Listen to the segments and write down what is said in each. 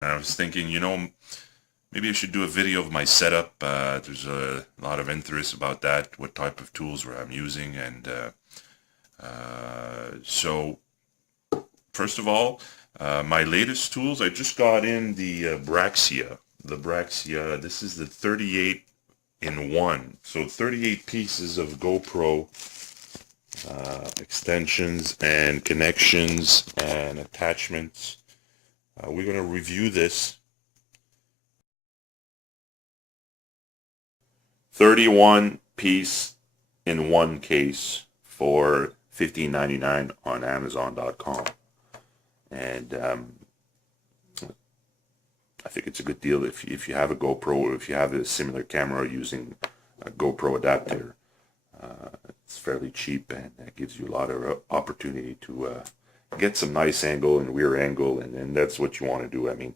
I was thinking, maybe I should do a video of my setup. There's a lot of interest about that, what type of tools where I'm using, and so first of all, my latest tools, I just got in the Braxia. The Braxia, this is the 38 in 1. So 38 pieces of GoPro extensions and connections and attachments. We're going to review this. 31 piece in one case for $15.99 on Amazon.com. And I think it's a good deal if you have a GoPro or if you have a similar camera using a GoPro adapter. It's fairly cheap and it gives you a lot of opportunity to get some nice angle and rear angle, and that's what you want to do. I mean,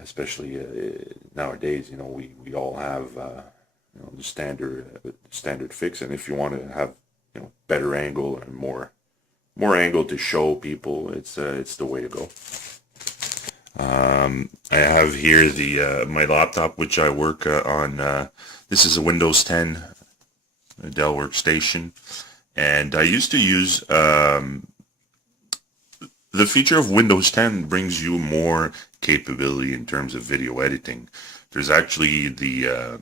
especially nowadays, we all have the standard fix, and if you want to have better angle and more angle to show people, it's the way to go. I have here the my laptop, which I work on. This is a Windows 10 Dell workstation, and I used to use the feature of Windows 10 brings you more capability in terms of video editing. There's actually the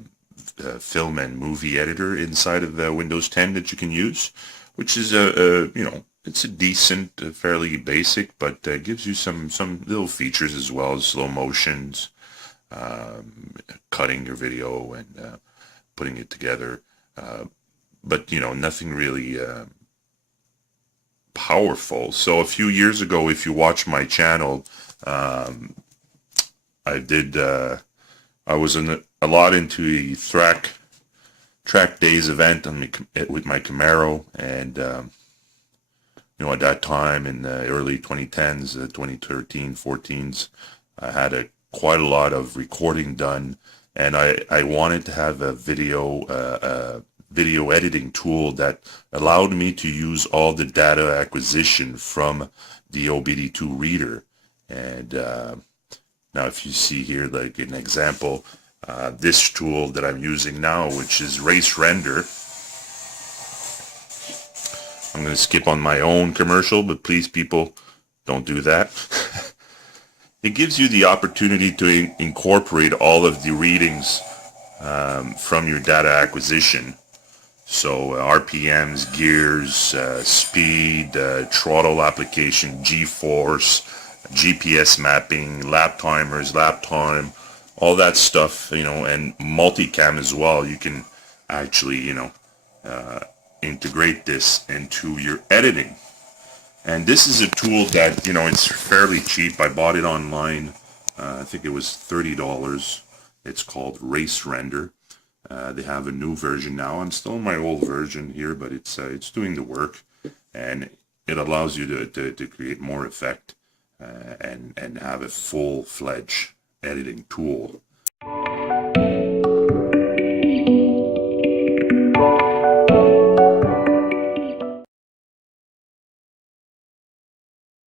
film and movie editor inside of Windows 10 that you can use, which is it's a decent, fairly basic, but gives you some little features as well as slow motions, cutting your video and putting it together. But nothing really powerful. So a few years ago, if you watch my channel, I was a lot into the track days event with my Camaro, and at that time in the early 2010s, 2013, 14s, I had quite a lot of recording done, and I wanted to have a video editing tool that allowed me to use all the data acquisition from the OBD2 reader. And now if you see here, like an example, this tool that I'm using now, which is RaceRender. I'm going to skip on my own commercial, but please, people, don't do that. It gives you the opportunity to incorporate all of the readings from your data acquisition. So RPMs, gears, speed, throttle application, G-force, GPS mapping, lap timers, lap time, all that stuff, and multicam as well. You can actually, integrate this into your editing. And this is a tool that, it's fairly cheap. I bought it online. I think it was $30. It's called RaceRender. They have a new version now. I'm still in my old version here, but it's doing the work, and it allows you to create more effect and have a full-fledged editing tool.